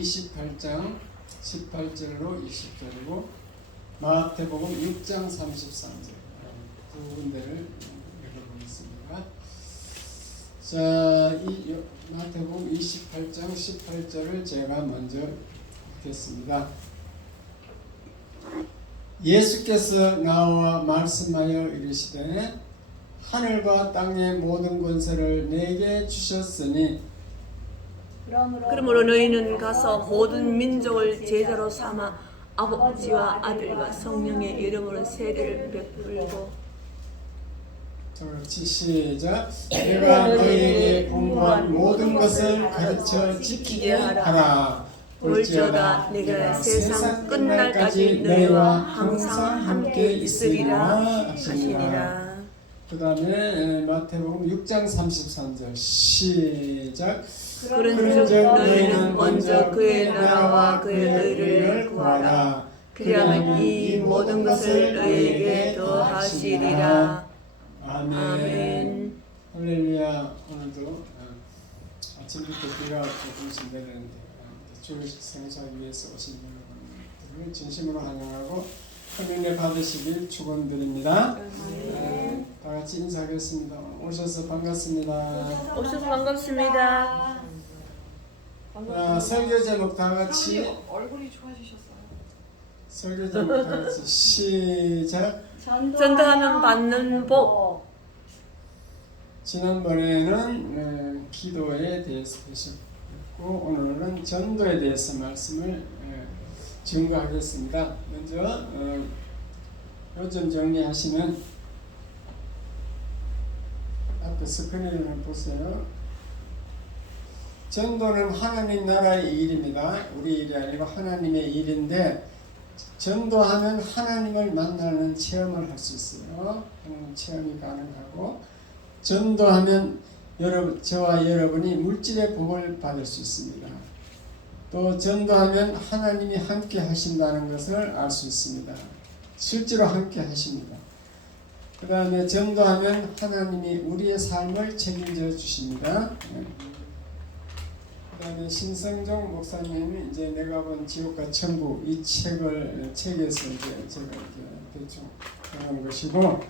28장 18절로 20절이고 마태복음 6장 33절 두 군데를 읽어보겠습니다. 자, 이 마태복음 28장 18절을 제가 먼저 읽겠습니다. 예수께서 나와 말씀하여 이르시되 하늘과 땅의 모든 권세를 내게 주셨으니 그러므로 너희는 가서 모든 민족을 제자로 삼아 아버지와 아들과 성령의 이름으로 세례를 베풀고 같이 시작. 내가 너희에게 공부한 모든 것을 가르쳐 지키게 하라. 볼지어다 내가 세상 끝날까지 너희와 항상 함께 있으리라 하시니라. 그 다음에 마태복음 6장 33절 시작. 그런즉 너희는 먼저 그의 나라와 그의 의를 구하라. 그리하면 이 모든 것을 너희에게 더하시리라. 아멘. 할렐루야. 오늘도 아침부터 비가 조금씩 내리는데 주일 생사를 위해서 오신 여러분들을 진심으로 환영하고 큰은혜 받으시길 축원드립니다. 다 같이 인사하겠습니다. 오셔서 반갑습니다. 오셔서 반갑습니다. 설교 제목 다 같이 얼굴이 좋아지셨어요. 설교 제목 다 같이 시작. 전도하면 받는 복. 지난번에는 기도에 대해서 하셨고 오늘은 전도에 대해서 말씀을 증거하겠습니다. 먼저 요즘 정리하시면 앞에 스크린을 보세요. 전도는 하나님 나라의 일입니다. 우리 일이 아니고 하나님의 일인데 전도하면 하나님을 만나는 체험을 할 수 있어요. 체험이 가능하고 전도하면 저와 여러분이 물질의 복을 받을 수 있습니다. 또 전도하면 하나님이 함께 하신다는 것을 알 수 있습니다. 실제로 함께 하십니다. 그 다음에 전도하면 하나님이 우리의 삶을 책임져 주십니다. 그 다음에 신성종 목사님이 이제 내가 본 지옥과 천국 이 책에서 이제 제가 이렇게 대충 하는 것이고,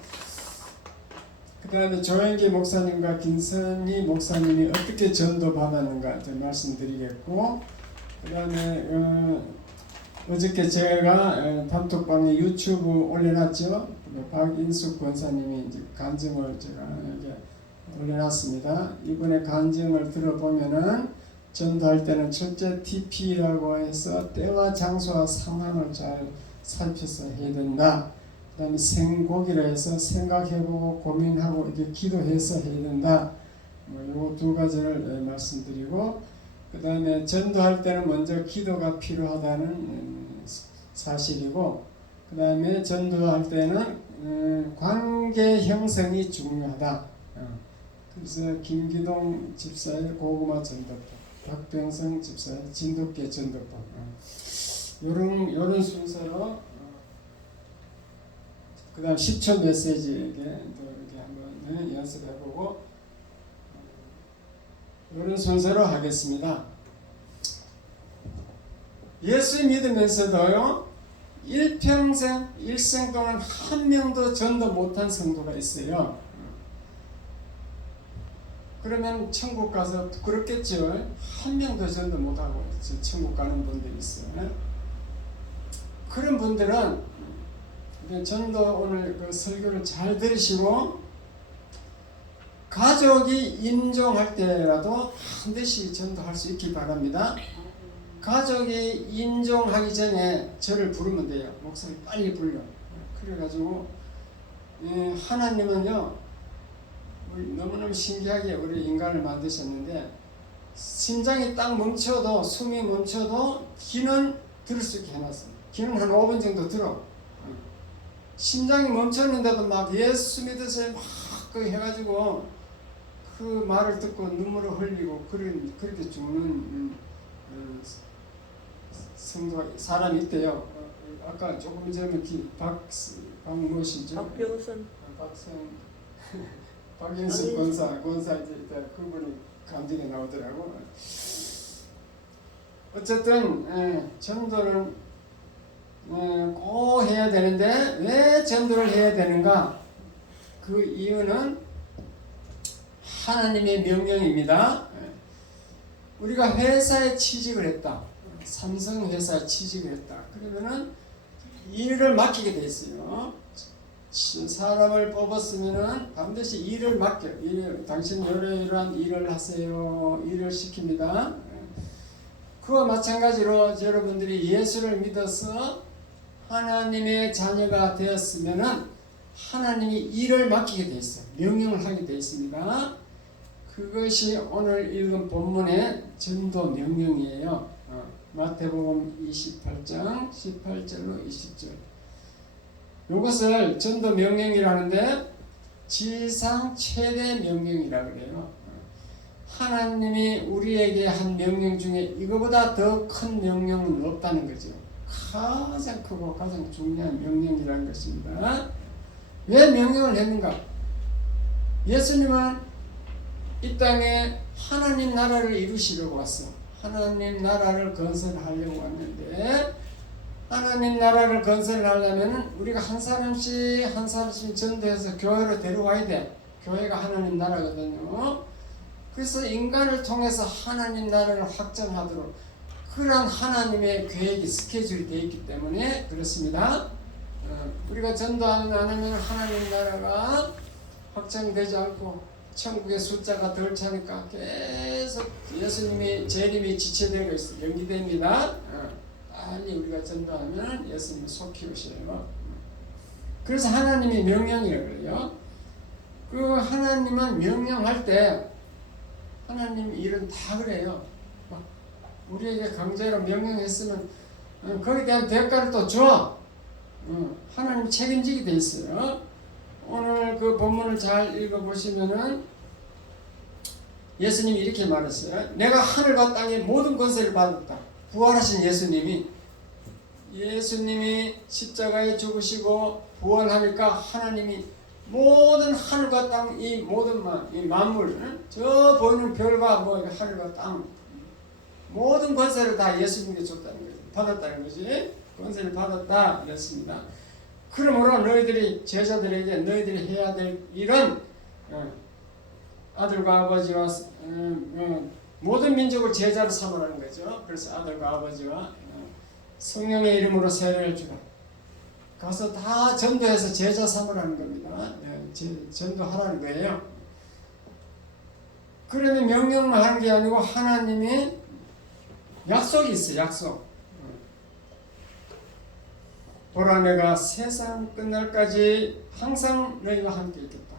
그 다음에 조영기 목사님과 김선희 목사님이 어떻게 전도 받았는가 이제 말씀드리겠고, 그 다음에 어저께 제가 단톡방에 유튜브 올려놨죠. 박인숙 권사님이 이제 간증을 제가 이렇게 올려놨습니다. 이번에 간증을 들어보면은 전도할 때는 첫째 TP라고 해서 때와 장소와 상황을 잘 살펴서 해야 된다. 그 다음에 생곡이라 해서 생각해보고 고민하고 이제 기도해서 해야 된다. 요 두 가지를 말씀드리고, 그 다음에 전도할 때는 먼저 기도가 필요하다는 사실이고, 그 다음에 전도할 때는 관계 형성이 중요하다. 그래서 김기동 집사의 고구마 전도법, 박병성 집사의 진돗개 전도법, 요런 순서로 그 다음 10초 메시지에게 또 이렇게 한번 연습해보고 이런 순서로 하겠습니다. 예수 믿으면서도요, 일평생 일생 동안 한 명도 전도 못한 성도가 있어요. 그러면 천국 가서 부끄럽겠죠. 한 명도 전도 못하고 천국 가는 분들이 있어요. 그런 분들은 전도 오늘 그 설교를 잘 들으시고 가족이 임종할 때라도 반드시 전도할 수 있기 바랍니다. 가족이 임종하기 전에 저를 부르면 돼요. 목사님 빨리 불러. 그래가지고 하나님은요, 너무너무 신기하게 우리 인간을 만드셨는데 심장이 딱 멈춰도, 숨이 멈춰도 귀는 들을 수 있게 해놨어요. 귀는 한 5분 정도 들어. 심장이 멈췄는데도 막 예수 믿으세요 막 해가지고 그 말을 듣고 눈물을 흘리고 그렇게 죽는 성도가 사람이 있대요. 아까 조금 전에 박무엇이죠? 박병선, 박인숙 권사 이제 그분이 감정에 나오더라고. 어쨌든 전도는 꼭 해야 되는데 왜 전도를 해야 되는가? 그 이유는 하나님의 명령입니다. 우리가 회사에 취직을 했다. 삼성 회사에 취직을 했다. 그러면은 일을 맡기게 돼 있어요. 사람을 뽑았으면은 반드시 일을 맡겨. 당신 이러이러한 일을 하세요. 일을 시킵니다. 그와 마찬가지로 여러분들이 예수를 믿어서 하나님의 자녀가 되었으면은 하나님이 일을 맡기게 돼 있어요. 명령을 하게 돼 있습니다. 그것이 오늘 읽은 본문의 전도 명령이에요. 마태복음 28장 18절로 20절. 이것을 전도 명령이라는데 지상 최대 명령이라 그래요. 하나님이 우리에게 한 명령 중에 이거보다 더 큰 명령은 없다는 거죠. 가장 크고 가장 중요한 명령이라는 것입니다. 왜 명령을 했는가? 예수님은 이 땅에 하나님 나라를 이루시려고 왔어. 하나님 나라를 건설하려고 왔는데 하나님 나라를 건설하려면 우리가 한 사람씩 전도해서 교회로 데려와야 돼. 교회가 하나님 나라거든요. 그래서 인간을 통해서 하나님 나라를 확장하도록 그런 하나님의 계획이 스케줄이 되어 있기 때문에 그렇습니다. 우리가 전도 안 하면 하나님 나라가 확장되지 않고 천국의 숫자가 덜 차니까 계속 예수님이 재림이 지체되고 있어 연기됩니다. 빨리 우리가 전도하면 예수님이 속히 오셔요. 그래서 하나님이 명령이라고 그래요. 그 하나님은 명령할 때 하나님 일은 다 그래요. 우리에게 강제로 명령했으면 거기에 대한 대가를 또 줘. 하나님 책임지게 돼 있어요. 오늘 그 본문을 잘 읽어보시면은 예수님이 이렇게 말했어요. 내가 하늘과 땅의 모든 권세를 받았다. 부활하신 예수님이 십자가에 죽으시고 부활하니까 하나님이 모든 하늘과 땅 이 모든 이 만물 저 보이는 별과 뭐 하늘과 땅 모든 권세를 다 예수님께 줬다는 거죠. 받았다는 거지. 권세를 받았다 그랬습니다. 그러므로 너희들이 제자들에게 너희들이 해야 될 일은 아들과 아버지와 모든 민족을 제자로 삼으라는 거죠. 그래서 아들과 아버지와 성령의 이름으로 세례를 주라. 가서 다 전도해서 제자 삼으라는 겁니다. 전도하라는 거예요. 그러면 명령만 하는 게 아니고 하나님이 약속이 있어요. 약속. 보라 내가 세상 끝날까지 항상 너희와 함께 있겠다.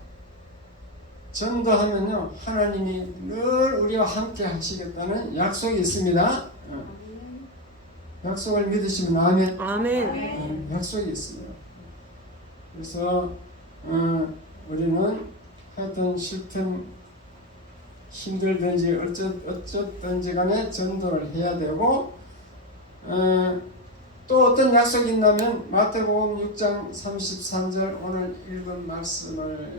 전도하면요 하나님이 늘 우리와 함께 하시겠다는 약속이 있습니다. 약속을 믿으시면 아멘. 아멘. 약속이 있어요. 그래서 우리는 하여튼 싫든 힘들든지 어쩌든지 간에 전도를 해야 되고 또 어떤 약속이 있냐면 마태복음 6장 33절 오늘 읽은 말씀을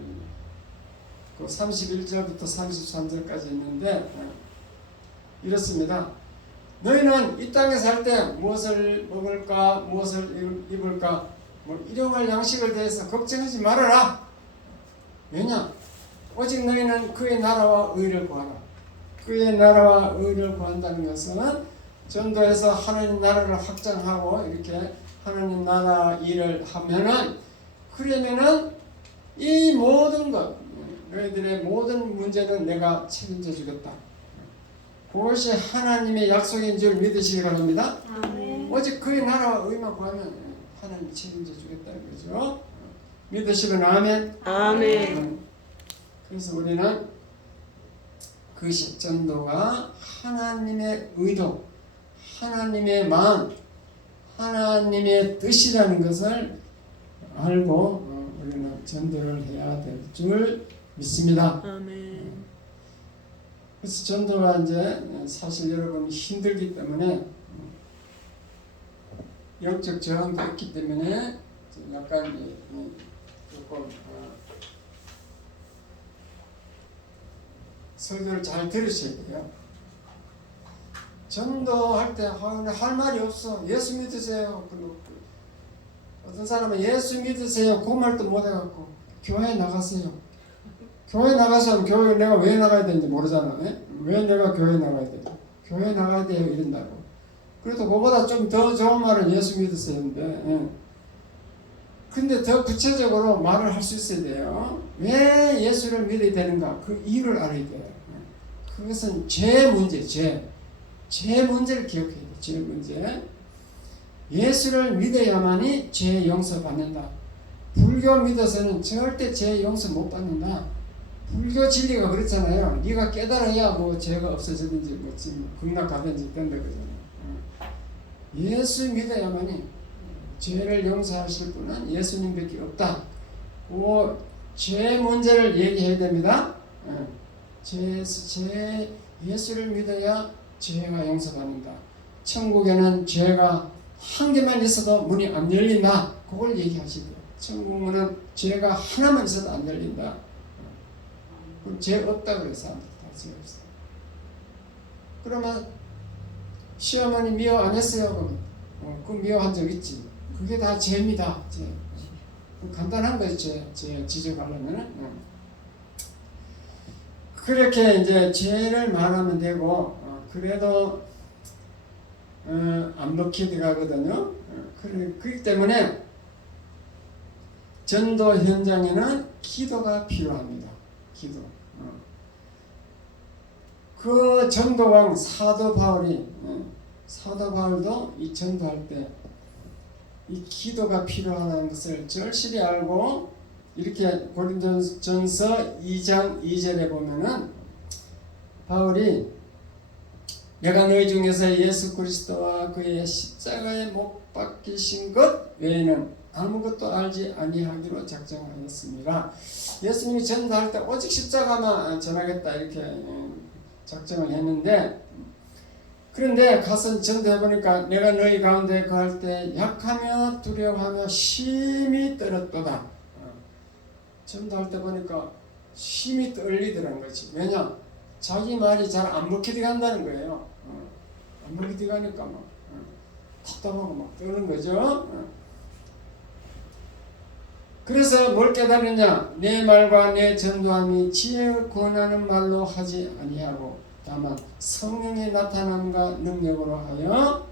그 31절부터 33절까지 있는데 이렇습니다. 너희는 이 땅에 살 때 무엇을 먹을까 무엇을 입을까 뭐 일용할 양식을 대해서 걱정하지 말아라. 왜냐? 오직 너희는 그의 나라와 의를 구하라. 그의 나라와 의를 구한다는 것은 전도해서 하나님 나라를 확장하고 이렇게 하나님 나라 일을 하면은 그러면은 이 모든 것 너희들의 모든 문제는 내가 책임져 주겠다. 그것이 하나님의 약속인 줄 믿으시기 바랍니다. 오직 그의 나라와 의만 구하면 하나님이 책임져 주겠다는 거죠. 믿으시면 아멘. 아멘. 그래서 우리는 그 전도가 하나님의 의도, 하나님의 마음, 하나님의 뜻이라는 것을 알고 우리는 전도를 해야 될 줄 믿습니다. 아멘. 그래서 전도가 이제 사실 여러분 힘들기 때문에 영적 저항도 있기 때문에 약간 조금 설교를 잘 들으셔야 돼요. 전도할 때 할 말이 없어. 예수 믿으세요. 어떤 사람은 예수 믿으세요. 그 말도 못 해갖고 교회 나가세요. 교회 나가서 교회 내가 왜 나가야 되는지 모르잖아. 예? 왜 내가 교회 나가야 돼? 교회 나가야 돼요 이런다고. 그래도 그보다 좀 더 좋은 말은 예수 믿으세요인데. 예. 근데 더 구체적으로 말을 할 수 있어야 돼요. 왜 예수를 믿어야 되는가? 그 이유를 알아야 돼요. 그것은 죄 문제, 죄 문제를 기억해야 돼. 죄 문제. 예수를 믿어야만이 죄 용서받는다. 불교 믿어서는 절대 죄 용서 못 받는다. 불교 진리가 그렇잖아요. 네가 깨달아야 뭐 죄가 없어지든지 뭐 극락가든지 된다 그러잖아요. 예수 믿어야만이 죄를 용서하실 분은 예수님밖에 없다. 그 죄 문제를 얘기해야 됩니다. 예수를 믿어야 죄가 용서받는다. 천국에는 죄가 한 개만 있어도 문이 안 열린다. 그걸 얘기하시고요. 천국문은 죄가 하나만 있어도 안 열린다. 그럼 죄 없다 그래서 사람들 다 죄 없어. 그러면 시어머니 미워 안 했어요? 그럼 그 미워한 적 있지. 그게 다 죄입니다. 죄. 간단한 거죠. 죄 지적하려면은. 그렇게 이제 죄를 말하면 되고 그래도 안 먹히게 가거든요. 그렇기 때문에 전도 현장에는 기도가 필요합니다. 기도. 그 전도왕 사도 바울도 이 전도할 때 이 기도가 필요하다는 것을 절실히 알고 이렇게 고린도전서 2장 2절에 보면은 바울이 내가 너희 중에서 예수 그리스도와 그의 십자가에 못 박히신 것 외에는 아무것도 알지 아니하기로 작정하였습니다. 예수님이 전도할 때 오직 십자가만 전하겠다 이렇게 작정을 했는데, 그런데 가서 전도해보니까 내가 너희 가운데 거할 때 약하며 두려워하며 심히 떨었도다. 전도할 때 보니까 심히 떨리더라는 거지. 왜냐? 자기 말이 잘 안 먹히게 간다는 거예요. 안 먹히게 가니까 막 답답하고 막 떠는 거죠. 그래서 뭘 깨달았냐? 내 말과 내 전도함이 지혜 권하는 말로 하지 아니하고 다만 성령의 나타남과 능력으로 하여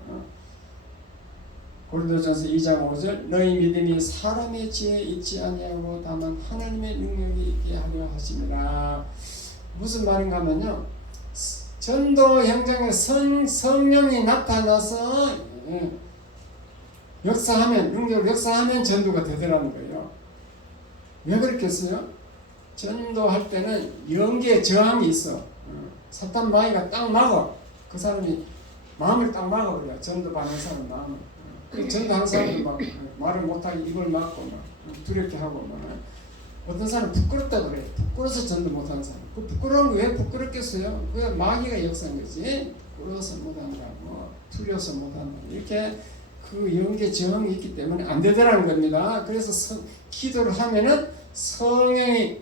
고린도전서 2장 5절 너희 믿음이 사람의 지혜에 있지 아니하고 다만 하나님의 능력이 있게 하려 하심이라. 무슨 말인가 하면요, 전도 현장에 성령이 나타나서 역사하면, 능력으로 역사하면 전도가 되더라는 거예요. 왜 그렇겠어요? 전도할 때는 영계의 저항이 있어. 사탄 마귀가 딱 막아. 그 사람이 마음을 딱 막아버려. 전도 받는 사람 마음을. 전도하는 사람도 막 말을 못하게 입을 막고 막 두렵게 하고 막. 어떤 사람은 부끄럽다 그래. 부끄러워서 전도 못하는 사람. 그 부끄러운 게 왜 부끄럽겠어요? 그게 마귀가 역사한 거지. 부끄러워서 못한다고, 두려워서 못한다. 이렇게 그 영계 저항이 있기 때문에 안 되더라는 겁니다. 그래서 기도를 하면은 성령이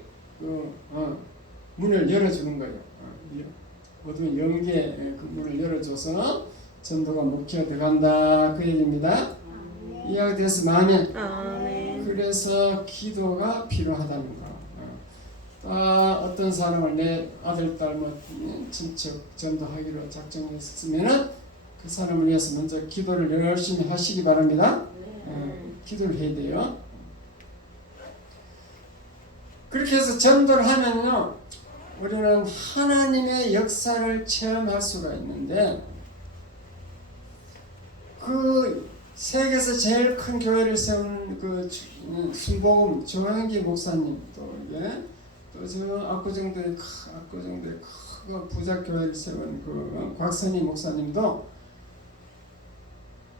문을 열어주는 거예요. 어두운 영계 그 문을 열어줘서 전도가 먹혀 들어간다 그 얘기입니다. 이해가 됐으면 아멘. 그래서 기도가 필요하다는 거. 어떤 사람을 내 아들 딸 뭐 친척 전도하기로 작정했으면은 그 사람을 위해서 먼저 기도를 열심히 하시기 바랍니다. 기도를 해야 돼요. 그렇게 해서 전도를 하면요, 우리는 하나님의 역사를 체험할 수가 있는데, 그 세계에서 제일 큰 교회를 세운 그 순복음 조영기 목사님, 또저 압구정도의 큰 부자 교회를 세운 그 곽선희 목사님도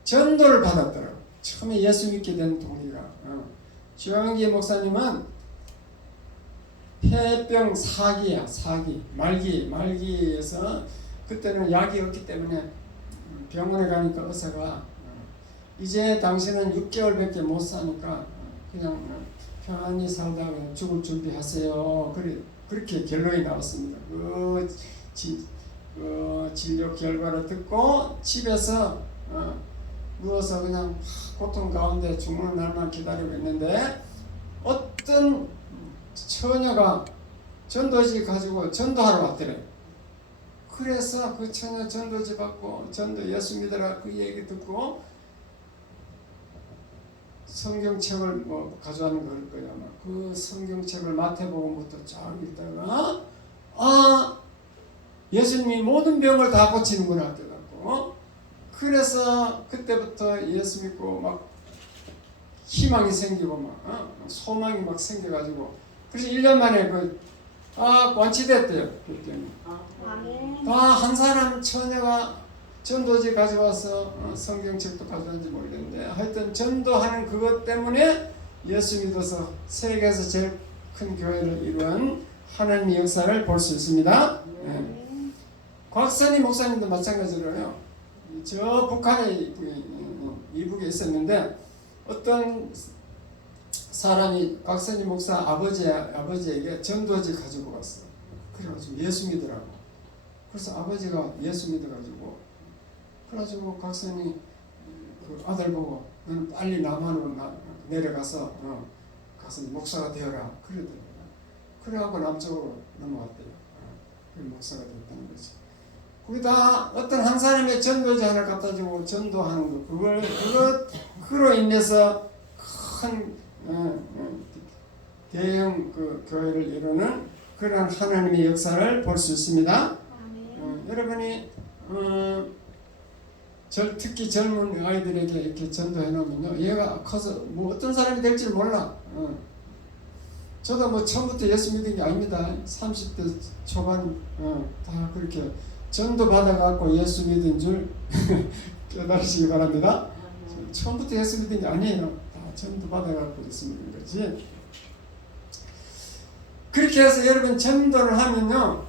전도를 받았더라고. 처음에 예수 믿게 된 동기가. 조영기 목사님은 폐병 사기야, 말기에서 그때는 약이 없기 때문에 병원에 가니까 의사가 이제 당신은 6개월밖에 못 사니까 그냥 편안히 살다가 죽을 준비하세요. 그렇게 결론이 나왔습니다. 그 진료 결과를 듣고 집에서 누워서 그냥 고통 가운데 죽는 날만 기다리고 있는데 어떤 처녀가 전도지 가지고 전도하러 왔더래. 그래서 그 처녀 전도지 받고 전도 예수 믿으라 그 얘기 듣고 성경책을 뭐 가져가는 걸 거야. 그 성경책을 마태복음부터 쫙 읽다가 예수님이 모든 병을 다 고치는구나 깨닫고 그래서 그때부터 예수 믿고 막 희망이 생기고 막 소망이 막 생겨가지고 그래서 1년 만에 완치됐대요. 그랬더니 아멘. 다 한 사람 처녀가 전도지 가져와서 성경책도 가져왔는지 모르겠는데 하여튼 전도하는 그것 때문에 예수 믿어서 세계에서 제일 큰 교회를 이루는 하나님의 역사를 볼 수 있습니다. 곽선희 목사님도 마찬가지로요. 저 북한에 이북에 있었는데 어떤 사람이 곽선희 목사 아버지에게 전도지 가지고 왔어. 그래가지고 예수 믿으라고. 그래서 아버지가 예수 믿어가지고 그래가지고 곽선희 그 아들 보고 너는 빨리 남한으로 내려가서 가서 목사가 되어라 그러더라고요. 그래갖고 남쪽으로 넘어갔대요. 그 목사가 됐다는 거지. 거기다 어떤 한 사람의 전도지 하나 갖다 주고 전도하는 거 그로 인해서 큰 대형 그 교회를 이루는 그런 하나님의 역사를 볼 수 있습니다. 여러분이 특히 젊은 아이들에게 이렇게 전도해 놓으면요, 얘가 커서 뭐 어떤 사람이 될지 몰라. 저도 뭐 처음부터 예수 믿은 게 아닙니다. 30대 초반 다 그렇게 전도 받아갖고 예수 믿은 줄 깨달으시기 바랍니다. 처음부터 예수 믿은 게 아니에요. 다 전도 받아갖고 예수 믿는 거지. 그렇게 해서 여러분 전도를 하면요,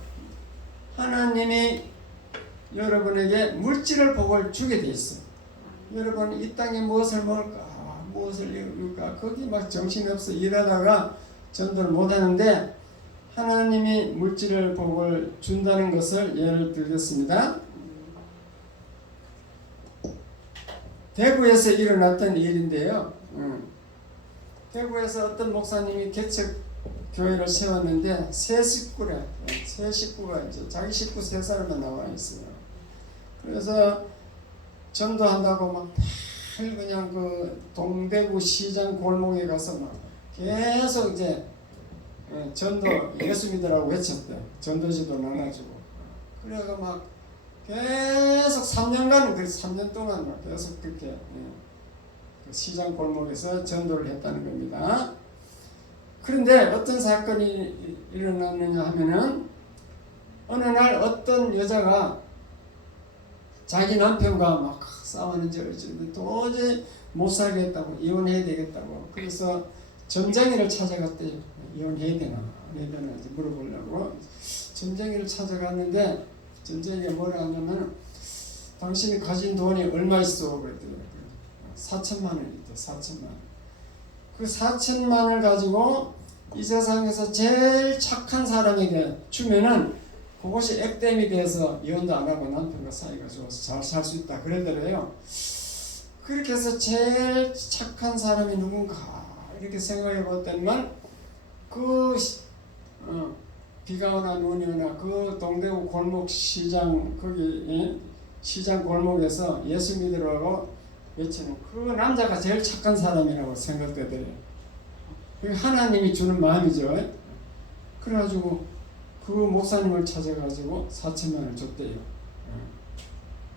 하나님이 여러분에게 물질을 복을 주게 돼 있어요. 여러분 이 땅에 무엇을 먹을까, 무엇을 입을까, 거기 막 정신없어 일하다가 전도를 못하는데 하나님이 물질을 복을 준다는 것을 예를 들겠습니다. 대구에서 일어났던 일인데요. 대구에서 어떤 목사님이 개척 교회를 세웠는데 세 식구가 이제 자기 식구 세 사람만 나와 있어요. 그래서 전도한다고 막 그냥 그 동대구 시장 골목에 가서 막 계속 이제 전도 예수 믿으라고 외쳤대. 전도지도 나눠주고. 그래가 막 계속 3년간 3년 동안 막 계속 그렇게 그 시장 골목에서 전도를 했다는 겁니다. 그런데 어떤 사건이 일어났느냐 하면은 어느 날 어떤 여자가 자기 남편과 막 싸우는지 어쩌는데 도저히 못 살겠다고 이혼해야 되겠다고 그래서 점쟁이를 찾아갔대요. 이혼해야 되나 안 해야 되나 이제 물어보려고 점쟁이를 찾아갔는데 점쟁이가 뭐라 하냐면 당신이 가진 돈이 얼마 있어 그랬더니 4천만 원 있대. 4천만 원. 그 4천만 원을 가지고 이 세상에서 제일 착한 사람에게 주면은 그것이 액땜이 돼서 이혼도 안 하고 남편과 사이가 좋아서 잘 살 수 있다 그러더래요. 그렇게 해서 제일 착한 사람이 누군가 이렇게 생각해 봤더니만 비가 오나 눈이 오나 그 동대구 골목 시장 거기 시장 골목에서 예수 믿으라고 외치는 그 남자가 제일 착한 사람이라고 생각되더래요. 하나님이 주는 마음이죠. 그래가지고 그 목사님을 찾아가지고 4천만 원을 줬대요.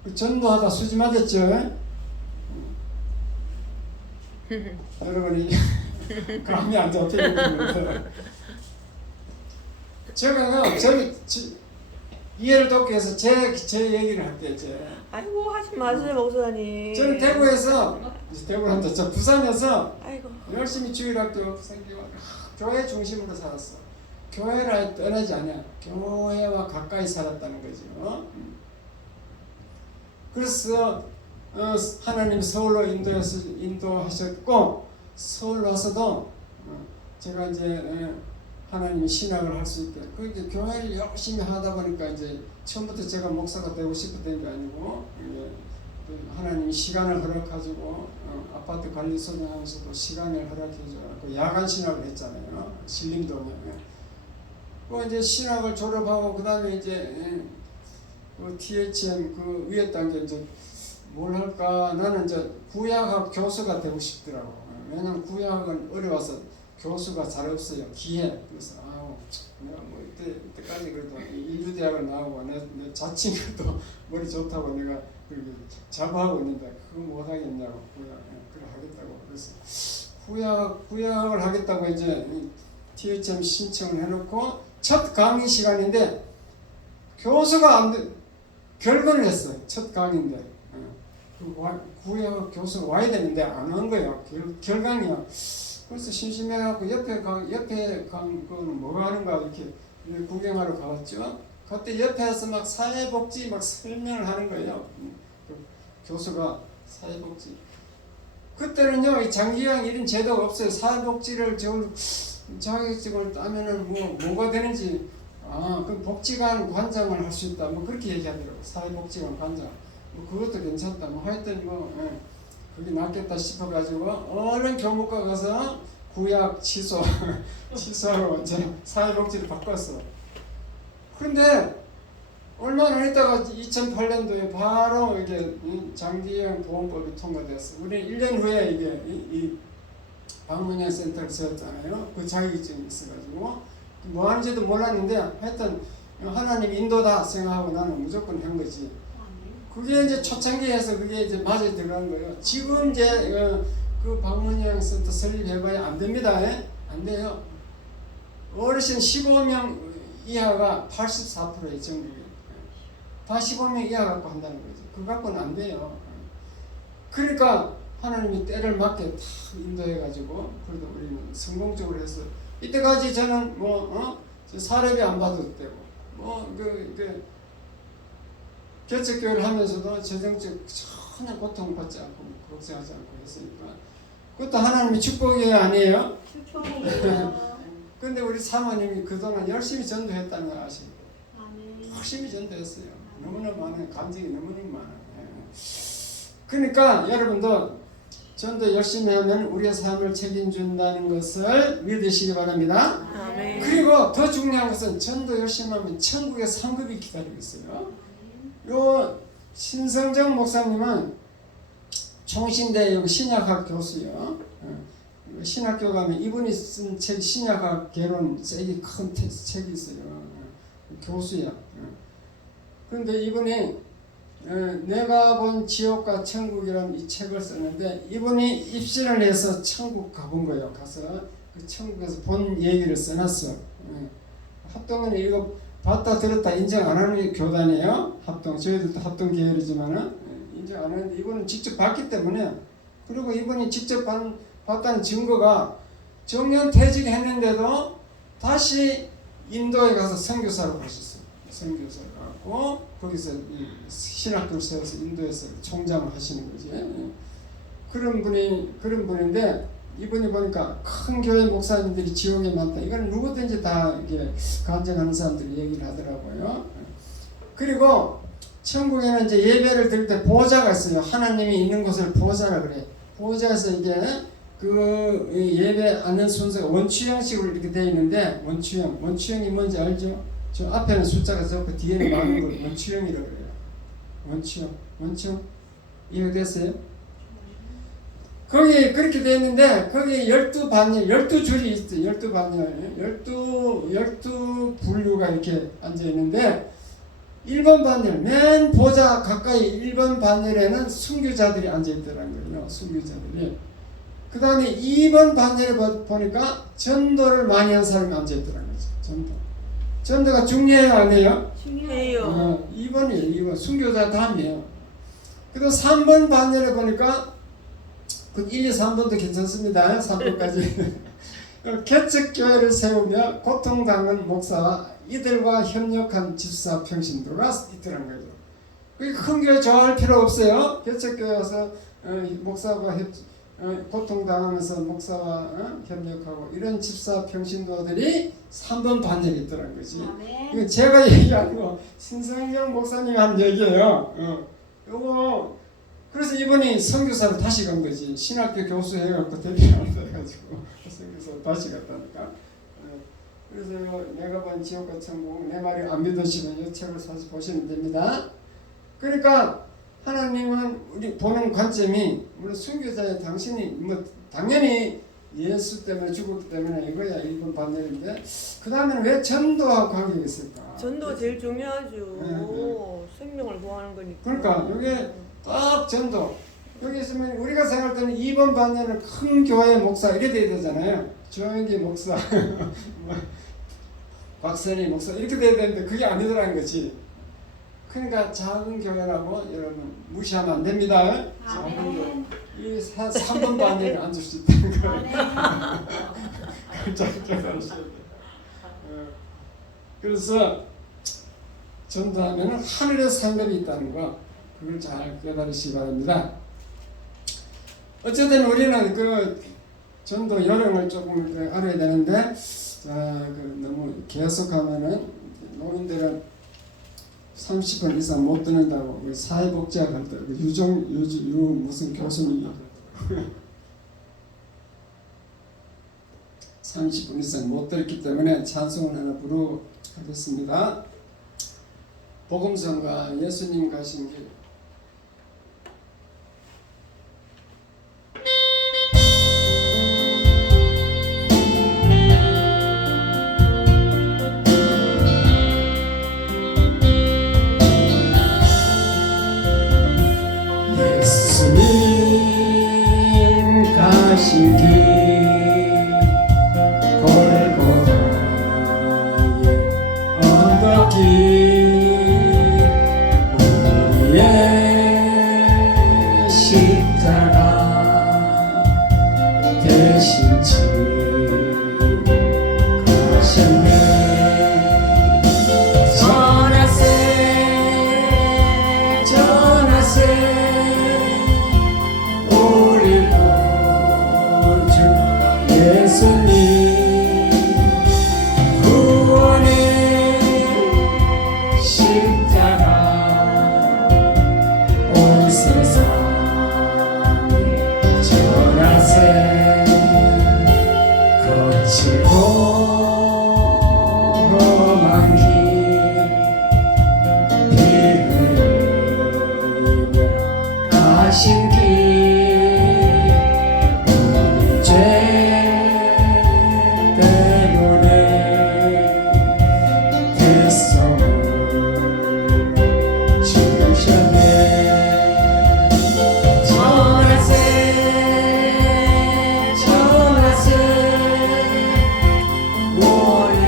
그 전도하다 수지 맞았죠. 여러분이 감이 안 잡히는 겁니다. 제가 저기 이해를 돕기 위해서 제 얘기를 할게요. 아이고 하지 마세요 목사님. 저는 대구에서 한다. 저 부산에서 아이고. 열심히 주일학교 생기고 교회 중심으로 살았어. 교회를 떠나지 않아. 교회와 가까이 살았다는 거죠. 그래서 하나님 서울로 인도하셨고 서울 와서도 제가 이제 하나님이 신학을 할 수 있게 그 이제 교회를 열심히 하다 보니까 이제 처음부터 제가 목사가 되고 싶었던 게 아니고 하나님이 시간을 허락가지고 아파트 관리소장하면서도 시간을 허락해줘서 야간 신학을 했잖아요. 신림동에. 그 이제 신학을 졸업하고 그 다음에 이제 그 THM 그 위에 단계 이제 뭘 할까? 나는 이제 구약학 교수가 되고 싶더라고. 왜냐면 구약은 어려워서 교수가 잘 없어요. 기회. 그래서 내가 뭐 이때까지 그래도 인류대학을 나오고 내 자칭도 머리 좋다고 내가 자부하고 있는데 그거 못 하겠냐고 구약 그래 하겠다고 그래서 구약을 하겠다고 이제 THM 신청을 해놓고 첫 강의 시간인데 교수가 안 돼. 결근을 했어요. 첫 강의인데 구약 교수가 와야 되는데 안 온 거예요. 결강이야. 그래서 심심해갖고 옆에 그거는 뭐가 하는가 이렇게 구경하러 가봤죠. 그때 옆에서 막 사회복지 막 설명을 하는 거예요. 교수가 사회복지. 그때는요, 이 장기형 이런 제도가 없어요. 사회복지를 자격증을 따면은 뭐가 되는지, 그 복지관 관장을 할 수 있다. 뭐 그렇게 얘기하더라고요. 사회복지관 관장. 그것도 괜찮다. 하여튼 그게 낫겠다 싶어가지고 얼른 교무과 가서 구약 취소하고 이제 사회복지를 바꿨어. 그런데 얼마 안 있다가 2008년도에 바로 이게 장기형 보험법이 통과됐어. 우리 1년 후에 이게 이 방문형 센터를 세웠잖아요. 그 자격증이 있어가지고 뭐 하는지도 몰랐는데 하여튼 하나님 인도다 생각하고 나는 무조건 한 거지. 그게 이제 초창기에서 그게 이제 맞아 들어간 거예요. 지금 이제 그 방문형 센터 설립해봐야 안 됩니다. 안 돼요. 어르신 15명 이하가 84%예요, 전국에. 다 15명 이하 갖고 한다는 거죠. 그거 갖고는 안 돼요. 그러니까 하나님이 때를 맞게 다 인도해가지고 그래도 우리는 성공적으로 해서 이때까지 저는 사례비 안 받아도 되고 개척교회를 하면서도 재정적 전혀 고통받지 않고 걱정하지 않고 했으니까 그것도 하나님의 축복이 아니에요? 축복이에요. 근데 우리 사모님이 그동안 열심히 전도했다는 걸 아시고 열심히 전도했어요. 너무나 많은 감정이 너무나 많아요. 그러니까 여러분도 전도 열심히 하면 우리의 삶을 책임준다는 것을 믿으시기 바랍니다. 아멘. 그리고 더 중요한 것은 전도 열심히 하면 천국의 상급이 기다리고 있어요. 요 신성정 목사님은 총신대 여기 신약학 교수요. 신학교 가면 이분이 쓴 책 신약학 개론 책이 큰 책이 있어요. 교수야. 그런데 이분이 내가 본 지옥과 천국이라는 이 책을 썼는데 이분이 입신을 해서 천국 가본 거예요. 가서 그 천국에서 본 얘기를 써놨어. 합동은 이거 봤다 들었다 인정 안 하는 교단이에요. 합동 저희들도 합동 계열이지만은 인정 안 하는데 이분은 직접 봤기 때문에 그리고 이분이 직접 봤다는 증거가 정년 퇴직했는데도 다시 인도에 가서 선교사로 가셨어요. 선교사로 가고 거기서 신학교를 세워서 인도에서 총장을 하시는 거지. 그런 분인데 이분이 보니까 큰 교회 목사님들이 지옥에 많다. 이건 누구든지 다 이게 간증하는 사람들이 얘기를 하더라고요. 그리고 천국에는 이제 예배를 드릴 때 보좌가 있어요. 하나님이 있는 곳을 보좌라 그래. 보좌에서 이제 그 예배 앉는 순서가 원추형식으로 이렇게 되어 있는데 원추형이 뭔지 알죠? 저 앞에는 숫자가 적고 뒤에는 많은 걸 원추형이라고 그래요. 원추형 이해됐어요? 거기 그렇게 되어 있는데 거기 12반열 12줄이 있어요. 12반열 12분류가 이렇게 앉아 있는데 1번 반열 맨 보좌 가까이 1번 반열에는 순교자들이 앉아 있더라는 거예요. 순교자들이. 그 다음에 2번 반열에 보니까 전도를 많이 한 사람이 앉아 있더라는 거죠. 전도가 중요해요, 안 해요? 중요해요. 2번이에요. 2번 순교자 다음이에요. 그리고 3번 반열에 보니까 그 1, 2, 3번도 괜찮습니다. 3번까지. 개척교회를 세우며 고통당한 목사와 이들과 협력한 집사 평신도가 있더란 거죠. 큰 교회 좋아할 필요 없어요. 개척교회 와서 목사가 고통당하면서 목사와 협력하고 이런 집사 평신도들이 3번 반역이 있더라는 거지. 이거 제가 얘기한 거 신성경 목사님이 한 얘기예요. 요거 그래서 이분이 선교사로 다시 간 거지. 신학교 교수 해갖고 대표한다 해가지고 선교사로 다시 갔다니까. 그래서 내가 본 지옥과 천국 내 말이 안 믿으시면 이 책을 사서 보시면 됩니다. 그러니까 하나님은 우리 보는 관점이 물론 순교자의 당신이 뭐 당연히 예수 때문에 죽었기 때문에 이거야 1번 반대인데 그 다음에는 왜 전도하고 관계가 있을까? 전도 제일 중요하죠. 생명을 구하는 거니까. 그러니까 이게 딱 전도. 여기 있으면 우리가 생각할 때는 2번 반대는 큰 교회 목사 이렇게 돼야 되잖아요. 조영기 목사, 박선희 목사 이렇게 돼야 되는데 그게 아니더라는 거지. 그러니까 작은 교회라고 여러분 무시하면 안 됩니다. 작은 교회. 이 3번 반대를 안 줄 수 있다는 거예요. 잘 깨달으셔야 돼요. 그래서 전도하면 하늘의 상급이 있다는 거 그걸 잘 깨달으시기 바랍니다. 어쨌든 우리는 그 전도 요령을 조금 알아야 되는데 너무 계속하면은 노인들은 30분 이상 못 듣는다고 사회복지학 할 때 유 무슨 교수님 30분 이상 못 들었기 때문에 찬송을 하나 부르겠습니다. 복음성가 예수님 가신 길. 예수님 가신 길 골고다의 언덕길 우리의 십자가 대신 지고 가셨네. 전하세 우리 구주 예수님 구원의 십자가 온 세상에 전하세. 거칠고 험한 길 피 흘리며 가신 길 우리 죄 때문에 대성을 주셨네. 전하세 우리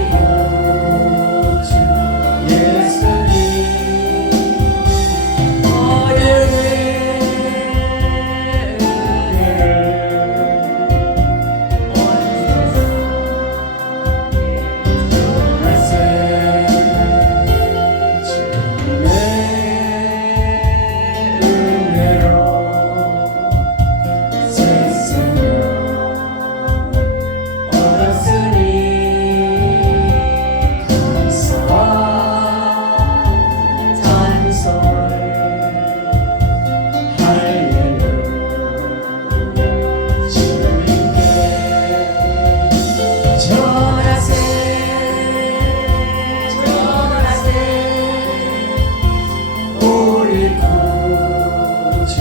구주 예수님 너의 은혜를 온 세상에 전하세. 주님의 은혜로 새 생명 얻었으니 감사와 찬송을 할렐루야 주님께 전하세 우리 구주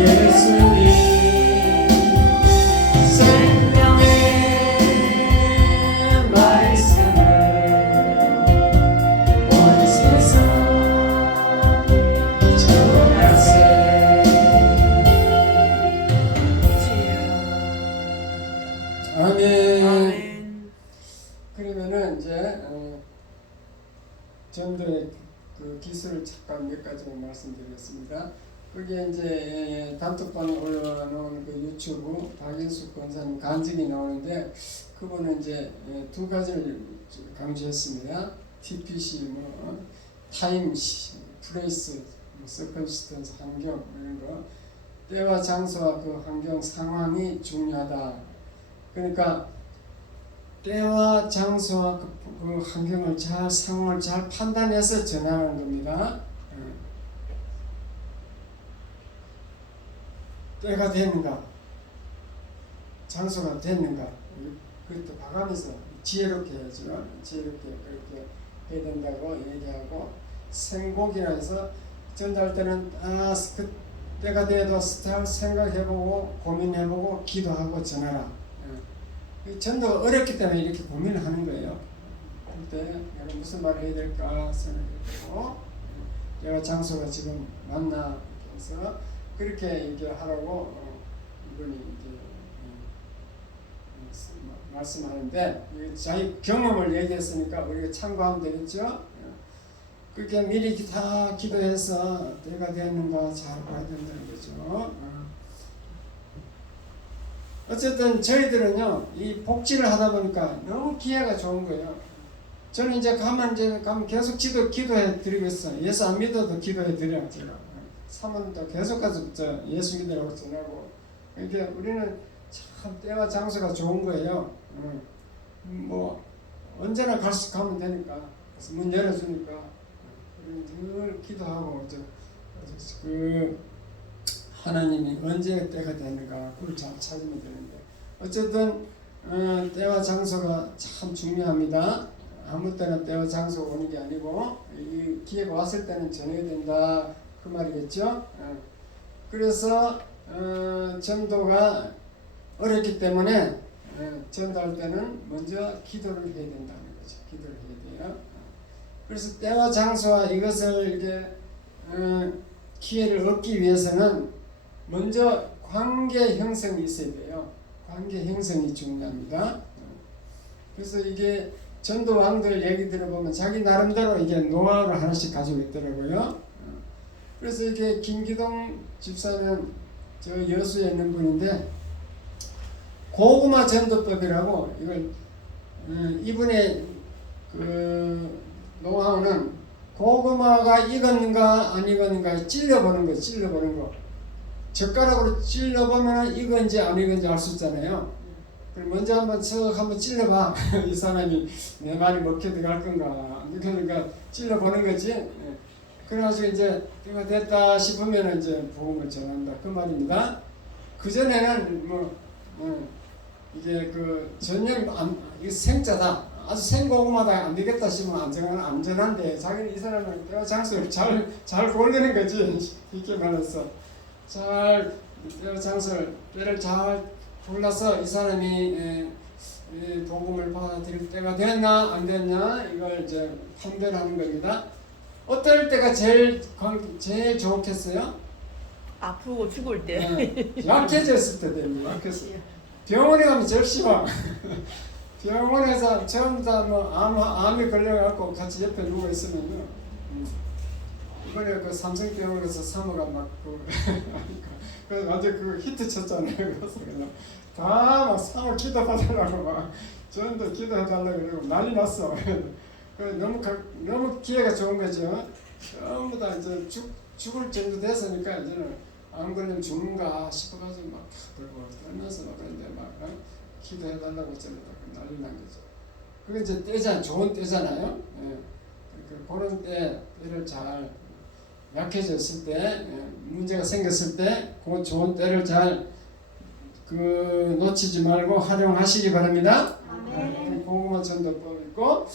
예수님 생명의 말씀을 온 세상에 전하세. 아멘. 아멘. 그러면은 이제 전도의 그 기술을 잠깐 몇 가지만 말씀드리겠습니다. 그게 이제 단톡방에 올라놓은 그 유튜브 박인숙 권사님 간증이 나오는데 그분은 이제 두 가지를 강조했습니다. TPC 타임 플레이스 서컨시스턴스 환경 이런 거 때와 장소와 그 환경 상황이 중요하다. 그러니까 때와 장소와 그 환경을 잘 상황을 잘 판단해서 전하는 겁니다. 때가 됐는가, 장소가 됐는가, 그것도 봐가면서 지혜롭게 해야죠. 지혜롭게 그렇게 해야 된다고 얘기하고, 생곡이라 해서 전달 때는 그 때가 돼도 잘 생각해보고 고민해보고 기도하고 전하라. 전도가 어렵기 때문에 이렇게 고민을 하는 거예요. 그때 내가 무슨 말을 해야 될까 생각해보고, 내가 장소가 지금 맞나 해서 그렇게 얘기하라고 이분이 이제 말씀하는데, 자기 경험을 얘기했으니까 우리가 참고하면 되겠죠. 그렇게 미리 다 기도해서 때가 되었는가 잘 봐야 된다는 거죠. 어쨌든 저희들은요, 이 복지를 하다 보니까 너무 기회가 좋은 거예요. 저는 이제 가면 계속 기도해 드리고 있어요. 예수 안 믿어도 기도해 드려요, 제가. 사모님도 계속 가서 예수 믿으라고 전하고. 그러니까 우리는 참 때와 장소가 좋은 거예요. 뭐 언제나 가면 되니까. 그래서 문 열어주니까. 늘 기도하고 그 하나님이 언제 때가 되는가 그걸 잘 찾으면 되는데, 어쨌든 때와 장소가 참 중요합니다. 아무 때나 때와 장소가 오는 게 아니고 이 기회가 왔을 때는 전해야 된다 그 말이겠죠. 그래서 전도가 어렵기 때문에 전도할 때는 먼저 기도를 해야 된다는 거죠. 기도를 해야 돼요. 그래서 때와 장소와 이것을 이렇게 기회를 얻기 위해서는 먼저 관계 형성이 있어야 돼요. 관계 형성이 중요합니다. 그래서 이게 전도 왕들 얘기 들어보면 자기 나름대로 이게 노하우를 하나씩 가지고 있더라고요. 그래서 이게 김기동 집사는 저 여수에 있는 분인데, 고구마 전도법이라고, 이걸 이분의 그 노하우는 고구마가 익었는가 안 익었는가 찔러보는 거, 찔러보는 거. 젓가락으로 찔러보면 익은지 안 익은지 알 수 있잖아요. 그럼 먼저 한번 찔러봐. 이 사람이 내 말이 먹혀 들어갈 건가. 그러니까 찔러보는 거지. 그래가지고 이제 때가 됐다 싶으면 이제 복음을 전한다 그 말입니다. 그 전에는 이게 그 전혀 이게 생짜다, 아주 생고구마다 안 되겠다 싶으면 안전한데, 자기는 이 사람은 때와 장소를 잘 고르는 거지. 이렇게 말해서 잘 때와 장소를 때를 잘 골라서 이 사람이 복음을 받아들일 때가 됐나 안 됐나 이걸 이제 판별하는 겁니다. 어떨 때가 제일 좋겠어요? 아프고 죽을 때. 약해졌을 때 됩니다. 약해서 병원에 가면 제일 심하. 병원에서 전부 다 뭐 암이 걸려갖고 같이 옆에 누워 있으면요. 이번에 그 삼성병원에서 사모가 그래서 완전 그 히트 쳤잖아요. 그래서 그냥 다 막 사모 기도 받으려고 막 전도 기도해달라고 그러고 난리 났어. 너무 기회가 좋은 거죠. 전부 다 이제 죽을 정도 됐으니까 이제는 안 걸리면 죽는가 싶어가지고 막 들고 떨면서 막 그런데 막 기도해달라고 저러다가 난리 난 거죠. 그게 이제 좋은 때잖아요. 그런 때를 잘 약해졌을 때, 문제가 생겼을 때, 그 좋은 때를 잘 놓치지 말고 활용하시기 바랍니다. 고구마 전도법 있고,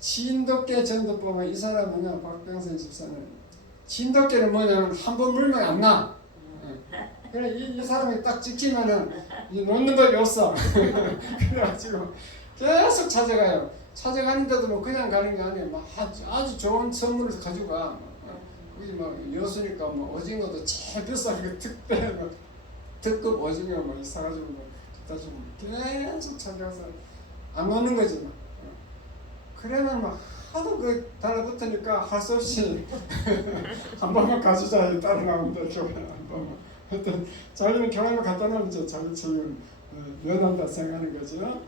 진돗개 전도법은 이 사람은요, 박병선 집사는 진돗개를 뭐냐면 한 번 물면 안 나. 그래 이 사람이 딱 찍히면은 놓는 법이 없어. 그래가지고 계속 찾아가요. 찾아가는데도 뭐 그냥 가는 게 아니에요. 막 아주 좋은 선물을 가지고 가. 우리 뭐 여수니까 뭐 오징어도 제일 비싼 그 특급 오징어 뭐 사가지고 뭐 갖다 주고 계속 찾아가서 안 놓는 거지 막. 그러면 막 하도 그 달라붙으니까 할 수 없이 한 번만 가주자 따라 나오면 돼. 교회 한 번만. 하여튼 자기는 교회만 갖다 놓으면 이제 자기 지금 면한다 생각하는 거죠.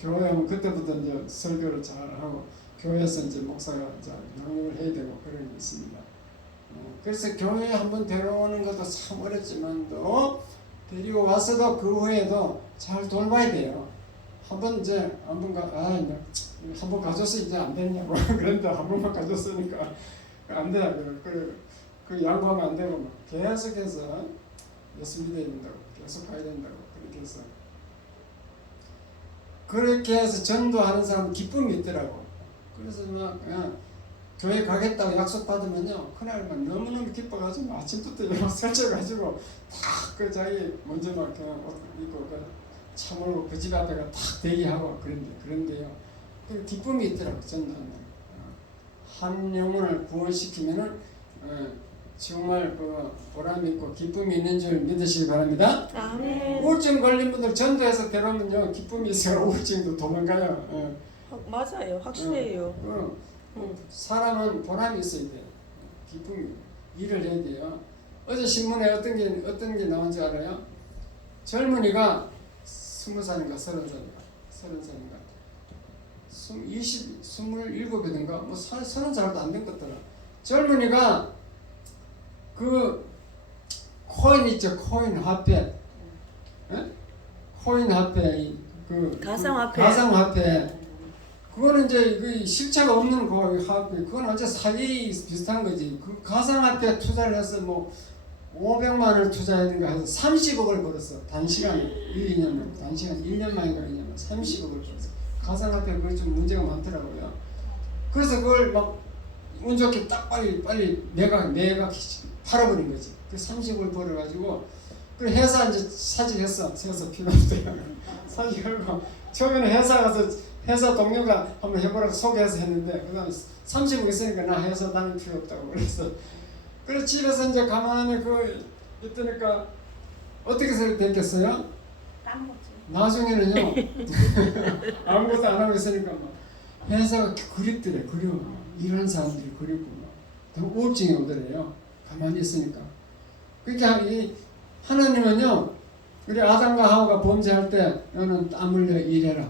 교회 하면 그때부터 이제 설교를 잘 하고 교회에서 이제 목사가 이제 양육을 해야 되고 그런 게 있습니다. 그래서 교회에 한번 데려오는 것도 참 어렵지만도 데리고 와서도 그 후에도 잘 돌봐야 돼요. 한번 한번 가져서 이제 안 됐냐고 그런데 한 번만 가졌으니까 안 되나 그 양보하면 안 되고 막 계속해서 예수 믿어야 된다고 계속 가야 된다고 그렇게 해서 전도하는 사람 기쁨이 있더라고. 그래서 막 교회 가겠다고 약속 받으면요 그날만 너무너무 기뻐가지고 아침부터 막 설쳐가지고 다 그 자기 먼저 막 그냥 옷 입고 차 몰고 그 집 앞에가 딱 대기하고 그런데요 그 기쁨이 있더라고. 전도하는 한 영혼을 구원시키면은 정말 그 보람 있고 기쁨이 있는 줄 믿으시기 바랍니다. 아멘. 우울증 걸린 분들 전도해서 데려오면요 기쁨이 있어요. 우울증도 도망가요. 맞아요. 확실해요. 사람은 보람이 있어야 돼요. 기쁨이 일을 해야 돼요. 어제 신문에 어떤 게 나온지 알아요? 젊은이가 20살인가 30살인가 27이든가 뭐 30살도 안 된 것더라. 젊은이가 그 코인 있죠. 코인 화폐 코인 화폐 그 가상화폐 그거는 이제 그 실체가 없는 그 화폐 그건 어째 사기 비슷한 거지. 그 가상화폐 투자를 해서 뭐 500만 원을 투자했는가 해서 30억을 벌었어. 단시간에 1년 단시간 1년 만인가 2년 30억을 벌었어. 가상화폐 그게 좀 문제가 많더라고요. 그래서 그걸 막 운 좋게 딱 빨리 매각 팔아버린 거지. 그 30억을 벌어가지고 그 회사 이제 사직했어. 회사 필요 없대요. 사직하고 처음에는 회사 가서 회사 동료가 한번 해보라고 소개해서 했는데 그다음에 30억 있으니까 나 회사 다닐 필요 없다고 그래서 집에서 이제 가만히 있더니까 어떻게 됐겠어요? 나중에는요 아무것도 안 하고 있으니까 막 회사가 그립더래. 그리워. 일하는 사람들이 그립고 막 우울증이 오더래요. 가만히 있으니까. 그러니까 이 하나님은요 우리 아담과 하와가 범죄할 때 너는 땀 흘려 일해라.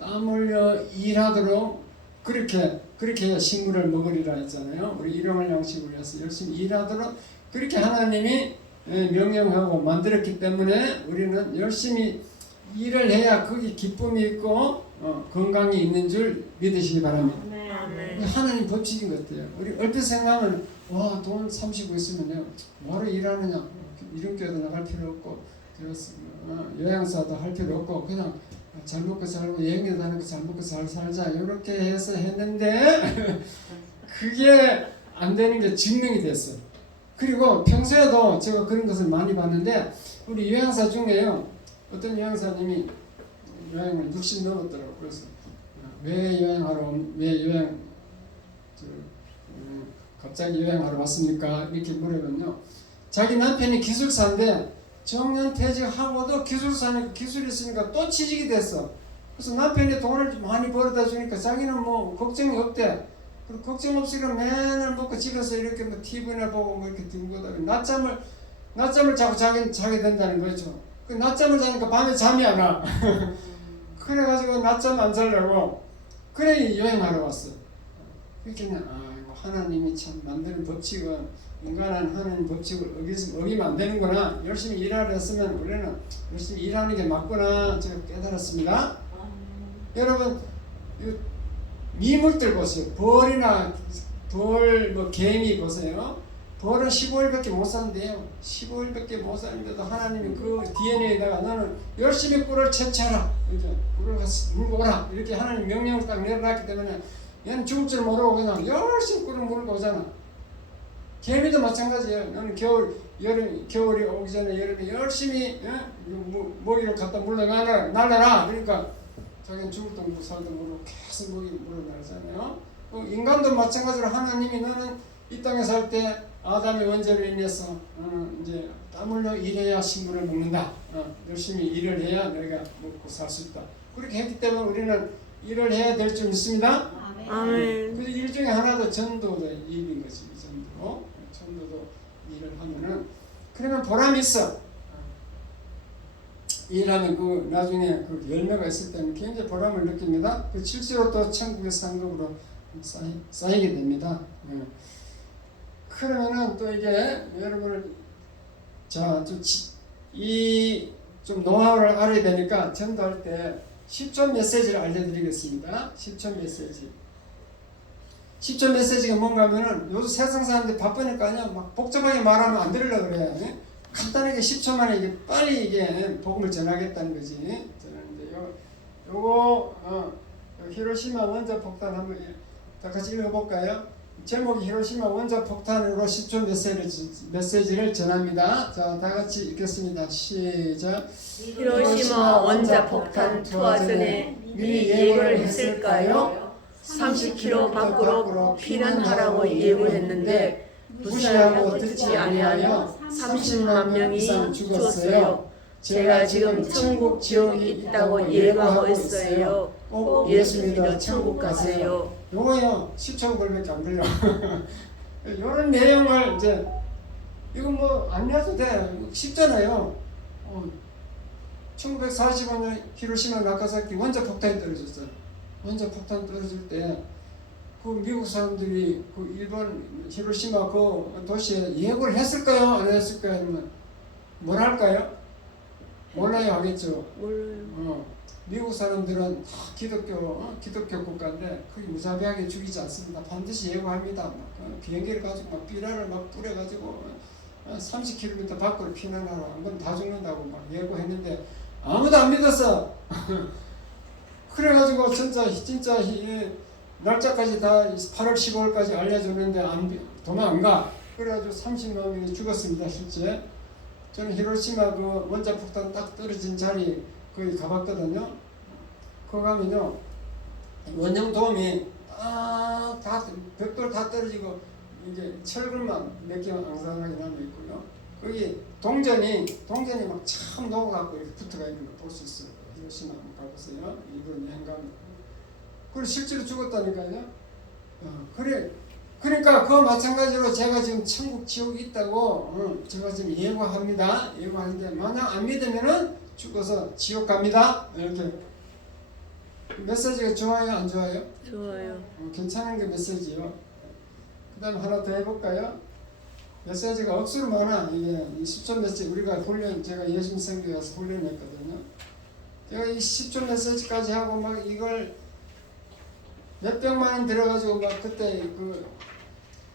땀 흘려 일하도록 그렇게 해야 식물을 먹으리라 했잖아요. 우리 일용할 양식을 위해서 열심히 일하도록 그렇게 하나님이 명령하고 만들었기 때문에 우리는 열심히 일을 해야 거기 기쁨이 있고 건강이 있는 줄 믿으시기 바랍니다. 아멘. 하나님 법칙인 것 같아요. 우리 얼핏 생각하면 와 돈 30억 있으면요 뭐하러 일하느냐 이런교회도 나갈 필요 없고 요양사도 할 필요 없고 그냥 잘 먹고 살고 여행도 다니고 잘 먹고 잘 살자 이렇게 해서 했는데 그게 안 되는 게 증명이 됐어요. 그리고 평소에도 제가 그런 것을 많이 봤는데 우리 요양사 중에요 어떤 요양사님이 여행을 60 넘었더라고요. 그래서 갑자기 여행하러 왔습니까? 이렇게 물으면요 자기 남편이 기술사인데 정년퇴직하고도 기술사니까 기술이 있으니까 또 취직이 됐어. 그래서 남편이 돈을 많이 벌어다 주니까 자기는 뭐 걱정이 없대. 그리고 걱정 없이 맨날 먹고 집에서 이렇게 뭐 TV나 보고 뭐 이렇게 들고 다니고 낮잠을 자고 자게 된다는 거죠. 그 낮잠을 자니까 밤에 잠이 안 와. 그래가지고 낮잠 안 자려고 그래 여행하러 왔어. 그렇게 하나님이 참 만드는 법칙은 인간은 하나님 법칙을 어기면 안 되는구나. 열심히 일하려 했으면 우리는 열심히 일하는 게 맞구나. 제가 깨달았습니다. 여러분 미물들 보세요. 벌이나 개미 보세요. 벌은 15일밖에 못 산대요. 15일밖에 못 사는데도 하나님이 그 DNA에다가 너는 열심히 꿀을 채취하라. 꿀을 가서 물고 오라. 이렇게 하나님 명령을 딱 내려놨기 때문에 얘는 죽을 줄 모르고 그냥 열심히 꿀을 물고 오잖아. 개미도 마찬가지예요. 너는 겨울이 오기 전에 여름에 열심히 먹이를 갖다 날라라. 그러니까 자기는 죽을 돈 살도 모르고 계속 먹이 물어나잖아요. 인간도 마찬가지로 하나님이 너는 이 땅에 살 때 아담의 원죄로 인해서 이제 땀 흘려 일해야 식물을 먹는다. 열심히 일을 해야 너희가 먹고 살 수 있다. 그렇게 했기 때문에 우리는 일을 해야 될 줄 믿습니다. 아멘. 그래서 일 중에 하나도 전도도 일인 거지. 전도도 일을 하면은 그러면 보람이 있어. 일하면 그 나중에 그 열매가 있을 때는 굉장히 보람을 느낍니다. 그 실제로 또 천국의 상급으로 쌓이게 됩니다. 그러면은 또 이게 여러분을 좀 노하우를 알아야 되니까 전도할 때 10초 메시지를 알려드리겠습니다. 10초 메시지. 10초 메시지가 뭔가 하면은 요즘 세상 사람들 바쁘니까요. 막 복잡하게 말하면 안 들으려고 그래요. 예? 간단하게 10초 만에 이게 빨리 이게 복음을 전하겠다는 거지. 전하는데 요거 히로시마 원자 폭탄 한번 다 같이 읽어볼까요? 제목이 히로시마 원자 폭탄으로 10초 메시지를 전합니다. 자, 다 같이 읽겠습니다. 시작. 히로시마 원자 폭탄 투하 전에 미리 예고를 했을까요? 30km 밖으로 피난하라고 예고했는데 무시하고 듣지 아니하여 30만 명이 죽었어요. 제가 지금 천국 지옥이 있다고 예고하고 있어요. 꼭 예수 믿어 천국 가세요. 요거요 10초 걸밖에 안 걸려. 이런 내용을 이제 이거 뭐 안 해도 돼. 쉽잖아요. 1945년 히로시마 나가사키 원자 폭탄이 떨어졌어요. 원자 폭탄 떨어질 때 그 미국 사람들이 그 일본 히로시마 그 도시에 예고를 했을까요? 안 했을까요? 아니면 뭘 할까요? 몰라요 하겠죠. 몰라요. 미국 사람들은 다 기독교 국가인데 그게 무자비하게 죽이지 않습니다. 반드시 예고합니다. 막, 비행기를 가지고 막 삐라를 막 뿌려가지고 30km 밖으로 피난하라. 한번 다 죽는다고 막 예고했는데 아무도 안 믿었어. 그래가지고 진짜 날짜까지 다 8월 15일까지 알려줬는데 도망 안 가. 그래가지고 30만 명이 죽었습니다. 실제 저는 히로시마 그 원자 폭탄 딱 떨어진 자리 거기 가봤거든요. 거기 가면요 원형돔이 다 벽돌 다 떨어지고 이제 철근만 몇 개만 앙상하게 남아 있고요. 거기 동전이 막 참 녹아갖고 이렇게 붙어가 있는 거 볼 수 있어요. 히로시마 한번 가보세요. 이번 여행 가면. 그걸 실제로 죽었다니까요. 그러니까 그 마찬가지로 제가 지금 천국 지옥이 있다고 제가 지금 예고합니다. 예고하는데 만약 안 믿으면은 죽어서 지옥 갑니다. 이렇게 메시지가 좋아요, 안 좋아요? 좋아요. 괜찮은 게 메시지요. 그다음 하나 더 해볼까요? 메시지가 억수로 많아. 이게 10초 메시지 우리가 제가 예수님 선교에 가서 훈련했거든요. 제가 이 10초 메시지까지 하고 막 이걸 몇백만 원 들어가지고 막 그때 그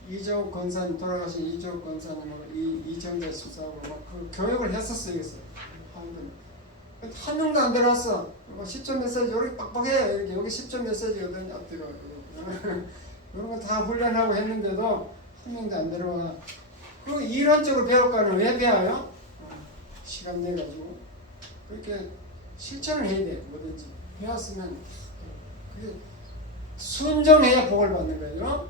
이재욱 권사님 돌아가신 이재욱 권사님하고 이정재 수사하고 막 그 교육을 했었어요. 그래서 한 명도 안 들어왔어. 10점 메시지 여기 빡빡해. 이렇게 여기 10점 메시지거든요. 앞뒤로 이런 거 다 훈련하고 했는데도 한 명도 안 들어와. 그 이론적으로 배울까는 왜 배워요? 시간 내 가지고 그렇게 실천을 해야 돼. 뭐든지 배웠으면 그게 순종해야 복을 받는 거예요.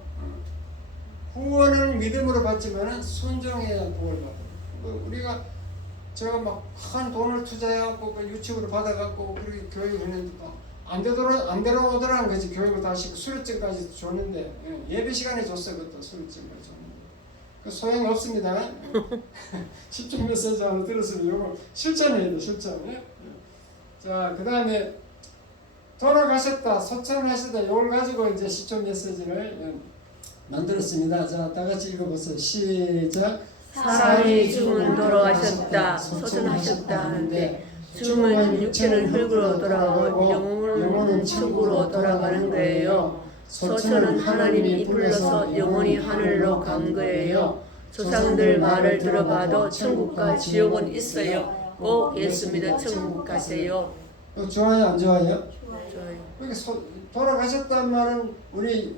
후원은 믿음으로 받지만은 순종해야 복을 받아요. 우리가 제가 막 큰 돈을 투자해갖고 그 유치부를 받아갖고 그렇게 교육을 했는데 안 되더라는 거지. 교육을 다시 수료증까지 줬는데 예배 시간에 줬어요. 그것도 수료증까지 줬는데 그 소용이 없습니다. 10점 메시지 하나 들었으면 이거 실천해야 돼. 실천. 자, 그 다음에 돌아가셨다, 소천하셨다, 이걸 가지고 이제 10점 메시지를 만들었습니다. 자, 다 같이 읽어보세요. 시작. 사람이 죽으면 돌아가셨다, 소천하셨다 하는데 죽으면 육체는 흙으로 돌아가고 영혼은 천국으로 돌아가는 거예요. 소천은 하나님이 불러서 영혼이 하늘로 간 거예요. 조상들 말을 들어봐도 천국과 지옥은 있어요. 꼭 예수 믿어 천국 가세요. 좋아요, 안 좋아요? 좋아요. 그러니까 돌아가셨단 말은 우리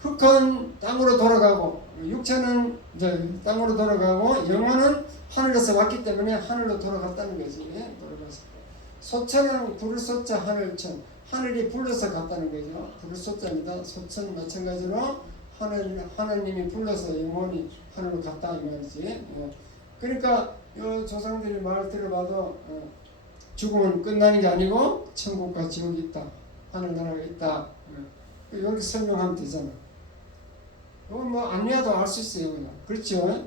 흙은 땅으로 돌아가고 육체는 이제 땅으로 돌아가고 영혼은 하늘에서 왔기 때문에 하늘로 돌아갔다는 거지. 돌아갔을 때. 소천은 부를 소자 하늘천, 하늘이 불러서 갔다는 거죠. 부를 소자입니다. 소천 마찬가지로 하나님이 불러서 영혼이 하늘로 갔다 이 말이지. 그러니까 이 조상들이 말을 들어봐도 죽음은 끝나는 게 아니고 천국과 지옥이 있다, 하늘나라가 있다. 이렇게 설명하면 되잖아. 이건 뭐 안내도 알 수 있어요, 그냥. 그렇죠?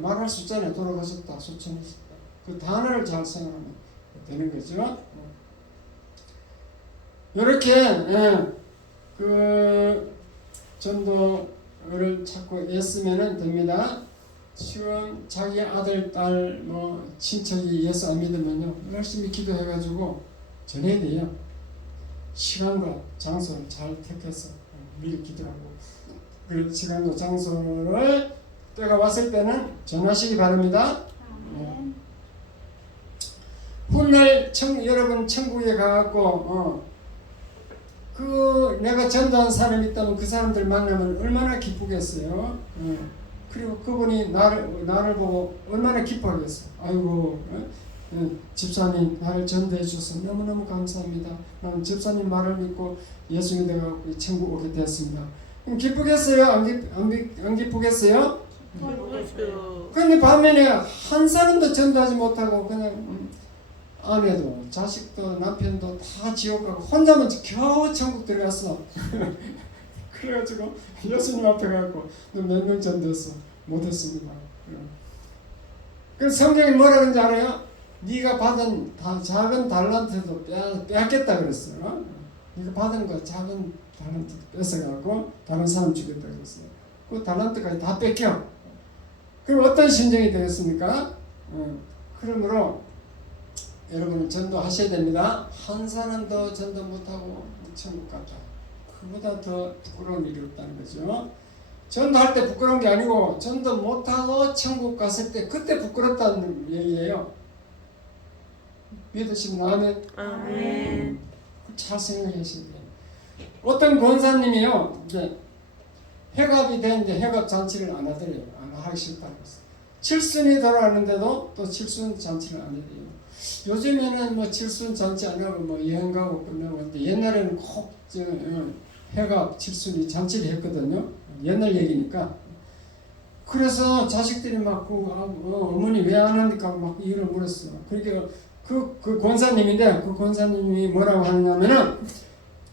말할 수 있잖아요. 돌아가셨다, 소천했었다. 그 단어를 잘 사용하면 되는 거죠. 이렇게 그 전도 전도를 자꾸 애쓰면 됩니다. 지금 자기 아들, 딸, 친척이 예수 안 믿으면요, 열심히 기도해가지고 전해야 돼요. 시간과 장소를 잘 택해서 미리 기도하고, 그 시간과 장소를 때가 왔을 때는 전하시기 바랍니다. 훗날 여러분 천국에 가갖고 내가 전도한 사람이 있다면 그 사람들 만나면 얼마나 기쁘겠어요. 그리고 그분이 나를 보고 얼마나 기뻐하겠어. 아이고, 집사님 나를 전도해 주셔서 너무너무 감사합니다. 나는 집사님 말을 믿고 예수 믿어갖고 천국 오게 되었습니다. 그럼 기쁘겠어요? 안 기쁘겠어요? 그런데 반면에 한 사람도 전도하지 못하고 그냥 아내도 자식도 남편도 다 지옥 가고 혼자만 겨우 천국 들어갔어. 그래가지고 예수님 앞에 가고 너 몇 명 전도했어? 못했습니다. 그 성경이 뭐라 그런지 알아요? 네가 받은 작은 달란트도 빼앗겠다 그랬어요. 네가 받은 거 작은 달란트 뺏어가고 다른 사람 주겠다 그랬어요. 그 달란트까지 다 뺏겨. 그럼 어떤 심정이 되겠습니까? 그러므로 여러분은 전도하셔야 됩니다. 한 사람도 전도 못하고 천국 갔다. 그보다 더 부끄러운 일이 없다는 거죠. 전도할 때 부끄러운 게 아니고 전도 못하고 천국 갔을 때 그때 부끄럽다는 얘기예요. 믿으시면 아멘. 아멘. 잘 생각하셔야 돼요. 어떤 권사님이요, 이제 회갑이 되는데 회갑 잔치를 안 하더래요. 안 하기 싫다고 했어요. 칠순이 돌아왔는데도 또 칠순 잔치를 안 해요. 요즘에는 칠순 잔치 안 하고 여행 가고 끝나고 하는데 옛날에는 꼭 회갑 칠순이 잔치를 했거든요. 옛날 얘기니까. 그래서 자식들이 막 어머니 왜 안 합니까? 막 이유를 물었어요. 그러니까 그 권사님인데 그 권사님이 뭐라고 하냐면은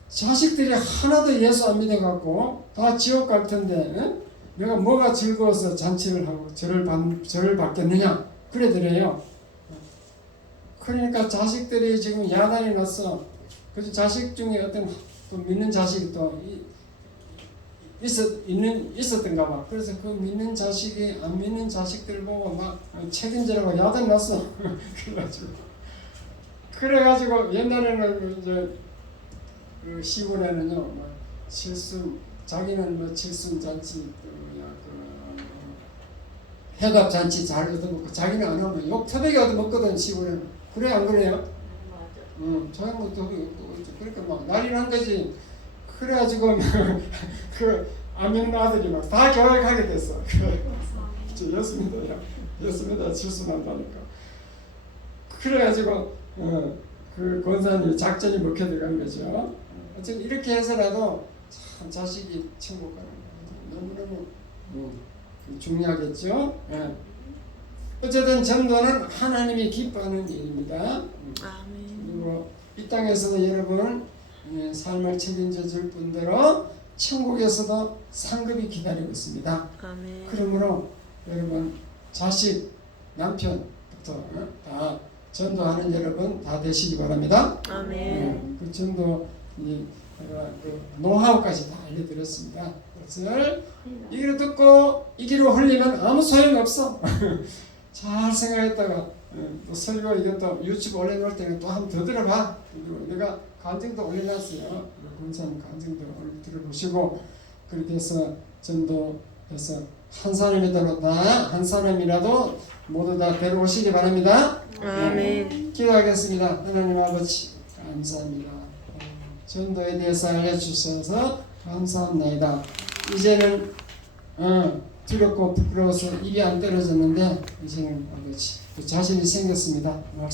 자식들이 하나도 예수 안 믿어갖고 다 지옥 갈 텐데 내가 뭐가 즐거워서 잔치를 하고 절을 받겠느냐 그러더래요. 그러니까 자식들이 지금 야단이 났어. 그래서 자식 중에 어떤 또 믿는 자식이 또 있었던가 봐. 그래서 그 믿는 자식이 안 믿는 자식들 보고 막 책임지라고 야단 났어. 그래가지고 옛날에는 이제 그 시골에는요, 자기는 칠순 잔치, 회갑 잔치 잘 얻어먹고 자기는 안 하면 욕 터베게 얻어먹거든 시골에는. 그래 안 그래요? 자기는 그러니까 막 난리 난 거지. 그래가지고 그 아멘 아들이 막 다 교육하게 됐어. 저 예수 믿어야 칠순한다니까. 그래가지고 그 권사님 작전이 먹혀 들어간 거죠. 어쨌든 이렇게 해서라도 참 자식이 천국 가는 거 너무너무 중요하겠죠. 어쨌든 전도는 하나님이 기뻐하는 일입니다. 그리고 이 땅에서도 여러분 삶을 책임져 줄 분대로 천국에서도 상급이 기다리고 있습니다. 아멘. 그러므로 여러분 자식, 남편부터 다 전도하는 여러분 다 되시기 바랍니다. 아멘. 그 전도 그 노하우까지 다 알려드렸습니다. 그것을 이기로 듣고 이기로 흘리면 아무 소용 없어. 잘 생각했다가 또 설교 이것도 유튜브 올려놓을 때는 또 한 번 더 들어봐. 그리고 내가 간증도 올려놨어요. 권사님 간증도 들어보시고 그렇게 해서 전도해서 한 사람이라도 모두 다 데려오시기 바랍니다. 아멘. 기도하겠습니다. 하나님 아버지 감사합니다. 전도에 대해서 알려주셔서 감사합니다. 이제는 두렵고 부끄러워서 입이 안 떨어졌는데 이제는 아버지 자신이 생겼습니다. 말씀